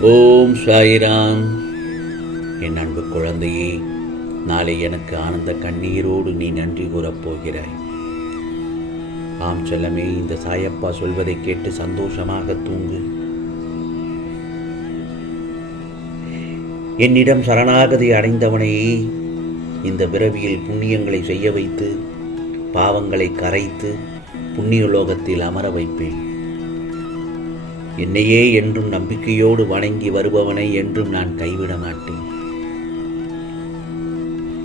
ஓம் சாயிராம். என் அன்பு குழந்தையே நாளை எனக்கு ஆனந்த கண்ணீரோடு நீ நன்றி கூறப் போகிறாய். ஆம் செல்லமே இந்த சாயப்பா சொல்வதை கேட்டு சந்தோஷமாக தூங்கு. என்னிடம் சரணாகதி அடைந்தவனை இந்த பிறவியில் புண்ணியங்களை செய்ய வைத்து பாவங்களை கரைத்து புண்ணிய லோகத்தில் அமர வைப்பேன். என்னையே என்றும் நம்பிக்கையோடு வணங்கி வருபவனை என்றும் நான் கைவிட மாட்டேன்.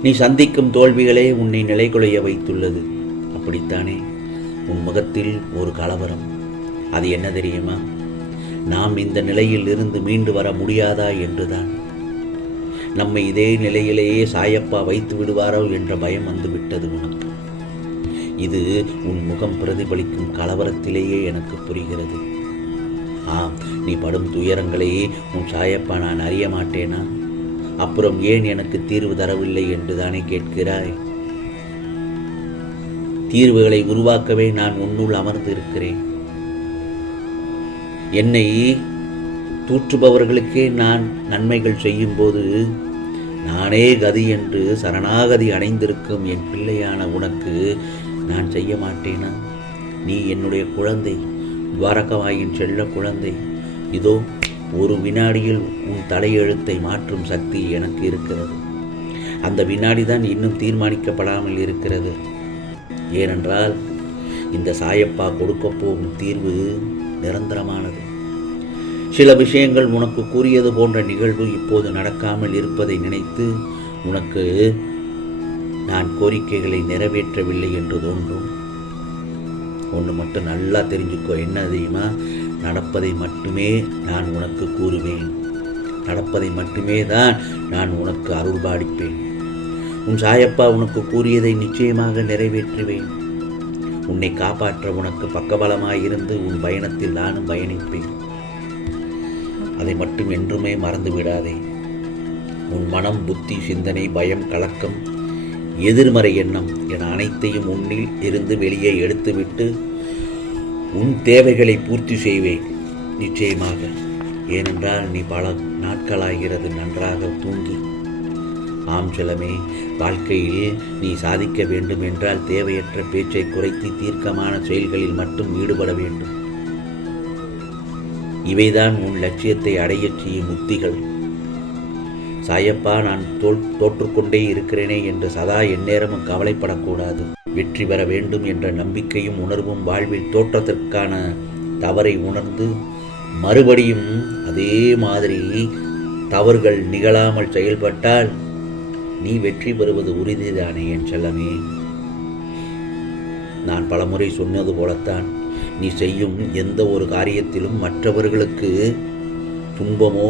நீ சந்திக்கும் தோல்விகளே உன்னை நிலைகுலைய வைத்துள்ளது. அப்படித்தானே? உன் முகத்தில் ஒரு கலவரம். அது என்ன தெரியுமா? நாம் இந்த நிலையில் இருந்து மீண்டு வர முடியாதா என்றுதான். நம்மை இதே நிலையிலேயே சாயப்பா வைத்து விடுவாரோ என்ற பயம் வந்துவிட்டது உனக்கு. இது உன் முகம் பிரதிபலிக்கும் கலவரத்திலேயே எனக்கு புரிகிறது. ஆம் நீ படும் துயரங்களையே உன் சாயப்பா நான் அறிய மாட்டேனா? அப்புறம் ஏன் எனக்கு தீர்வு தரவில்லை என்று தானே கேட்கிறாய்? தீர்வுகளை உருவாக்கவே நான் உன்னுள் அமர்ந்து இருக்கிறேன் என்னை தூற்றுபவர்களுக்கே நான் நன்மைகள் செய்யும்போது நானே கதி என்று சரணாகதி அடைந்திருக்கும் என் பிள்ளையான உனக்கு நான் செய்ய மாட்டேனா? நீ என்னுடைய குழந்தை. துவாரகவாயின் செல்ல குழந்தை. இதோ ஒரு வினாடியில் உன் தலையெழுத்தை மாற்றும் சக்தி எனக்கு இருக்கிறது. அந்த வினாடி தான் இன்னும் தீர்மானிக்கப்படாமல் இருக்கிறது. ஏனென்றால் இந்த சாயப்பா கொடுக்க போகும் தீர்வு நிரந்தரமானது. சில விஷயங்கள் உனக்கு கூறியது போன்ற நிகழ்வு இப்போது நடக்காமல் இருப்பதை நினைத்து உனக்கு நான் கோரிக்கைகளை நிறைவேற்றவில்லை என்று தோன்றும். ஒன்று மட்டும் நல்லா தெரிஞ்சுக்கோ. என்ன தெரியுமா? நடப்பதை மட்டுமே நான் உனக்கு கூறுவேன். நடப்பதை மட்டுமே தான் நான் உனக்கு அருள்பாடிப்பேன் உன் சாயப்பா உனக்கு கூறியதை நிச்சயமாக நிறைவேற்றுவேன். உன்னை காப்பாற்ற உனக்கு பக்கபலமாயிருந்து உன் பயணத்தில் நானும் பயணிப்பேன். அதை மட்டும் என்றுமே மறந்து விடாதே உன் மனம் புத்தி சிந்தனை பயம் கலக்கம் எதிர்மறை எண்ணம் என அனைத்தையும் உன்னில் இருந்து வெளியே எடுத்துவிட்டு உன் தேவைகளை பூர்த்தி செய்வேன். நிச்சயமாக. ஏனென்றால் நீ பல நாட்களாகிறது நன்றாக தூங்கி. ஆம் செலமே வாழ்க்கையில் நீ சாதிக்க வேண்டும் என்றால் தேவையற்ற பேச்சை குறைத்து தீர்க்கமான செயல்களில் மட்டும் ஈடுபட வேண்டும். இவைதான் உன் லட்சியத்தை அடையச் செய்யும் உத்திகள். சாயப்பா நான் தோல் தோற்றுக்கொண்டே இருக்கிறேனே என்று சதா எந்நேரமும் கவலைப்படக்கூடாது. வெற்றி பெற வேண்டும் என்ற நம்பிக்கையும் உணர்வும் வாழ்வில் தோற்றத்திற்கான தவறை உணர்ந்து மறுபடியும் அதே மாதிரி தவறுகள் நிகழாமல் செயல்பட்டால் நீ வெற்றி பெறுவது உறுதிதானே என் செல்லமே? நான் பலமுறை சொன்னது போலத்தான். நீ செய்யும் எந்த ஒரு காரியத்திலும் மற்றவர்களுக்கு துன்பமோ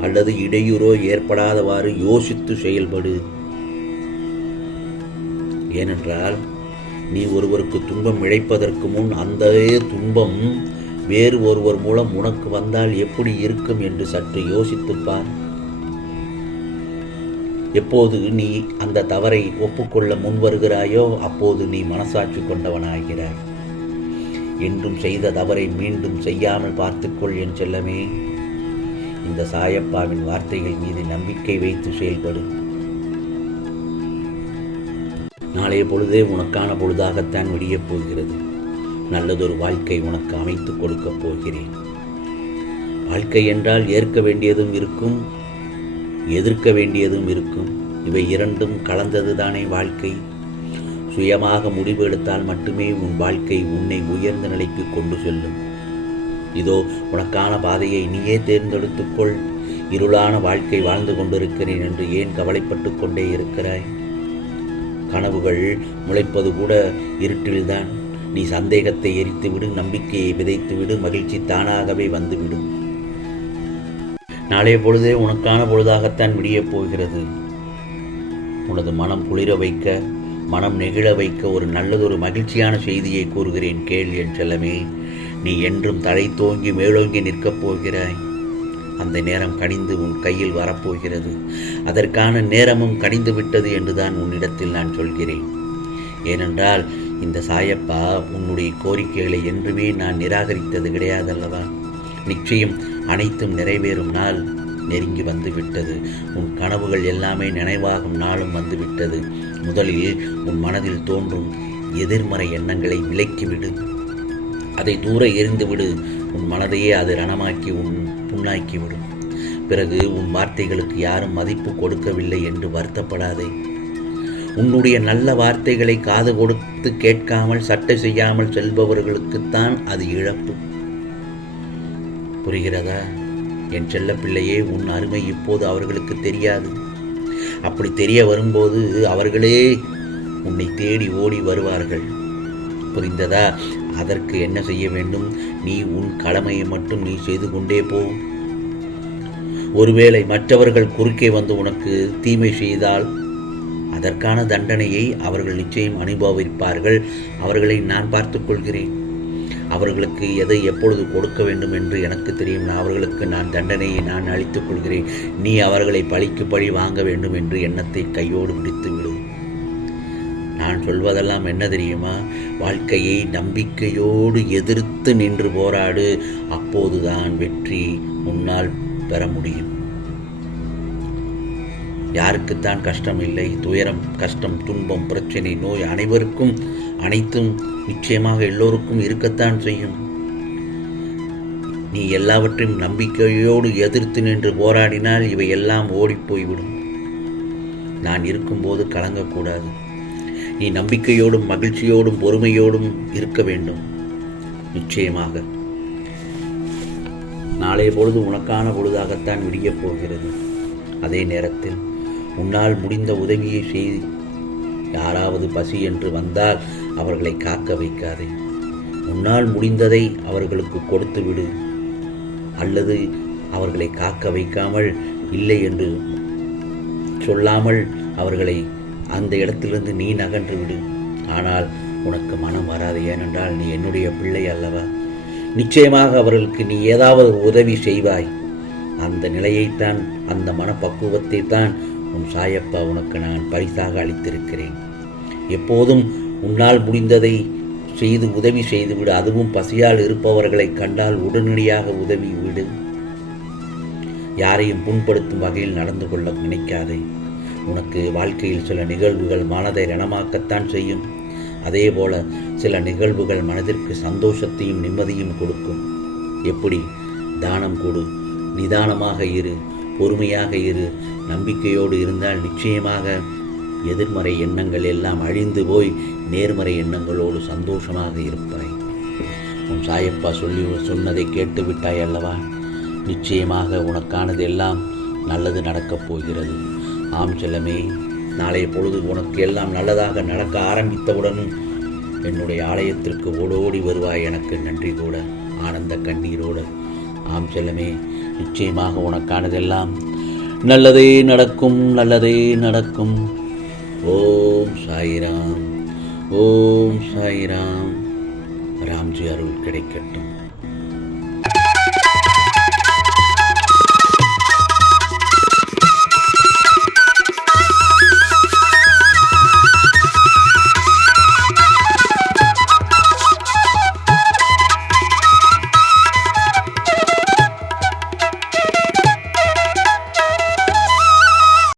அல்லது இடையூறோ ஏற்படாதவாறு யோசித்து செயல்படு. ஏனென்றால் நீ ஒருவருக்கு துன்பம் இழைப்பதற்கு முன் அந்த துன்பம் வேறு ஒருவர் மூலம் உனக்கு வந்தால் எப்படி இருக்கும் என்று சற்று யோசித்துப் பார் எப்போது நீ அந்த தவறை ஒப்புக்கொள்ள முன்வருகிறாயோ அப்போது நீ மனசாட்சி கொண்டவனாகிறாய். என்றும் செய்த தவறை மீண்டும் செய்யாமல் பார்த்துக்கொள் என் செல்லமே. இந்த சாயப்பாவின் வார்த்தைகள் மீது நம்பிக்கை வைத்து செயல்படு. நாளைய பொழுதே உனக்கான பொழுதாகத்தான் விடியப் போகிறது. நல்லதொரு வாழ்க்கை உனக்கு அமைத்துக் கொடுக்கப் போகிறேன். வாழ்க்கை என்றால் ஏற்க வேண்டியதும் இருக்கும் எதிர்க்க வேண்டியதும் இருக்கும். இவை இரண்டும் கலந்தது தானே வாழ்க்கை. சுயமாக முடிவு எடுத்தால் மட்டுமே உன் வாழ்க்கை உன்னை உயர்ந்த நிலைக்கு கொண்டு செல்லும். இதோ உனக்கான பாதையை நீயே தேர்ந்தெடுத்துக்கொள். இருளான வாழ்க்கை வாழ்ந்து கொண்டிருக்கிறேன் என்று ஏன் கவலைப்பட்டு கொண்டே இருக்கிறாய்? கனவுகள் முளைப்பது கூட இருட்டில்தான். நீ சந்தேகத்தை எரித்துவிடு நம்பிக்கையை விதைத்துவிடு மகிழ்ச்சி தானாகவே வந்துவிடும். நாளைய பொழுதே உனக்கான பொழுதாகத்தான் விடியப் போகிறது. உனது மனம் குளிர வைக்க மனம் நெகிழ வைக்க ஒரு நல்லதொரு மகிழ்ச்சியான செய்தியை கூறுகிறேன் கேள் என் செல்லமே. நீ என்றும் தலை தோங்கி மேலோங்கி நிற்கப் போகிறாய். அந்த நேரம் கனிந்து உன் கையில் வரப்போகிறது. அதற்கான நேரமும் கனிந்து விட்டது என்றுதான் உன்னிடத்தில் நான் சொல்கிறேன். ஏனென்றால் இந்த சாயப்பா உன்னுடைய கோரிக்கைகளை என்றுமே நான் நிராகரித்தது கிடையாதல்லவா? நிச்சயம் அனைத்தும் நிறைவேறும் நாள் நெருங்கி வந்து விட்டது உன் கனவுகள் எல்லாமே நினைவாகும் நாளும் வந்துவிட்டது. முதலில் உன் மனதில் தோன்றும் எதிர்மறை எண்ணங்களை விலக்கிவிடு. அதை தூர எரிந்துவிடு உன் மனதையே அது ரணமாக்கி உன் புண்ணாக்கி விடும். பிறகு உன் வார்த்தைகளுக்கு யாரும் மதிப்பு கொடுக்கவில்லை என்று வருத்தப்படாதே. உன்னுடைய நல்ல வார்த்தைகளை காது கொடுத்து கேட்காமல் சட்டை செய்யாமல் செல்பவர்களுக்குத்தான் அது இழப்பு. புரிகிறதா? என் செல்ல பிள்ளையே உன் அருமை இப்போது அவர்களுக்கு தெரியாது. அப்படி தெரிய வரும்போது அவர்களே உன்னை தேடி ஓடி வருவார்கள். புரிந்ததா? அதற்கு என்ன செய்ய வேண்டும்? நீ உன் கடமையை மட்டும் நீ செய்து கொண்டே போ. ஒருவேளை மற்றவர்கள் குறுக்கே வந்து உனக்கு தீமை செய்தால் அதற்கான தண்டனையை அவர்கள் நிச்சயம் அனுபவிப்பார்கள். அவர்களை நான் பார்த்துக் கொள்கிறேன். அவர்களுக்கு எதை எப்பொழுது கொடுக்க வேண்டும் என்று எனக்கு தெரியும். அவர்களுக்கு நான் தண்டனையை நான் அளித்துக் கொள்கிறேன். நீ அவர்களை பழிக்கு பழி வாங்க வேண்டும் என்று எண்ணத்தை கையோடு பிடித்து விடு நான் சொல்வதெல்லாம் என்ன தெரியுமா? வாழ்க்கையை நம்பிக்கையோடு எதிர்த்து நின்று போராடு. அப்போதுதான் வெற்றி உன்னால் பெற முடியும். யாருக்குத்தான் கஷ்டம் இல்லை. துயரம் கஷ்டம் துன்பம் பிரச்சனை நோய் அனைவருக்கும் அனைத்தும் நிச்சயமாக எல்லோருக்கும் இருக்கத்தான் செய்யும். நீ எல்லாவற்றையும் நம்பிக்கையோடு எதிர்த்து நின்று போராடினால் இவை எல்லாம் ஓடிப்போய்விடும். நான் இருக்கும்போது கலங்கக்கூடாது. நீ நம்பிக்கையோடும் மகிழ்ச்சியோடும் பொறுமையோடும் இருக்க வேண்டும். நிச்சயமாக. நாளைய பொழுது உனக்கான பொழுதாகத்தான் விடியப் போகிறது. அதே நேரத்தில் உன்னால் முடிந்த உதவியை செய்து யாராவது பசி என்று வந்தால் அவர்களை காக்க வைக்காதே. உன்னால் முடிந்ததை அவர்களுக்கு கொடுத்து விடு. அல்லது அவர்களை காக்க வைக்காமல் இல்லை என்று சொல்லாமல் அவர்களை அந்த இடத்திலிருந்து நீ நகன்று விடு. ஆனால் உனக்கு மனம் வராது. ஏனென்றால் நீ என்னுடைய பிள்ளை அல்லவா? நிச்சயமாக அவர்களுக்கு நீ ஏதாவது உதவி செய்வாய். அந்த நிலையைத்தான் அந்த மனப்பக்குவத்தை தான் உன் சாயப்பா உனக்கு நான் பரிசாக அளித்திருக்கிறேன். எப்போதும் உன்னால் முடிந்ததை செய்து உதவி செய்துவிடு. அதுவும் பசியால் இருப்பவர்களை கண்டால் உடனடியாக உதவி விடு. யாரையும் புண்படுத்தும் வகையில் நடந்து கொள்ள நினைக்காதே. உனக்கு வாழ்க்கையில் சில நிகழ்வுகள் மனதை ரணமாக்கத்தான் செய்யும். அதே போல சில நிகழ்வுகள் மனதிற்கு சந்தோஷத்தையும் நிம்மதியும் கொடுக்கும். எப்படி? தானம் கொடு. நிதானமாக இரு. பொறுமையாக இரு. நம்பிக்கையோடு இருந்தால் நிச்சயமாக எதிர்மறை எண்ணங்கள் எல்லாம் அழிந்து போய் நேர்மறை எண்ணங்களோடு சந்தோஷமாக இருப்பாய் உன் சாயப்பா சொல்லி சொன்னதை கேட்டு விட்டாய் அல்லவா? நிச்சயமாக உனக்கானது எல்லாம் நல்லது நடக்கப் போகிறது. ஆம் செல்லமே நாளைய பொழுது உனக்கு எல்லாம் நல்லதாக நடக்க ஆரம்பித்தவுடனும் என்னுடைய ஆலயத்திற்கு ஓடோடி வருவாய் எனக்கு. நன்றி கூட ஆனந்த கண்ணீரோடு. ஆம் செல்லமே நிச்சயமாக உனக்கானதெல்லாம் நல்லதே நடக்கும் நல்லதே நடக்கும். ஓம் சாய்ராம் ஓம் சாய்ராம். ராம்ஜி அருள் கிடைக்கட்டும்.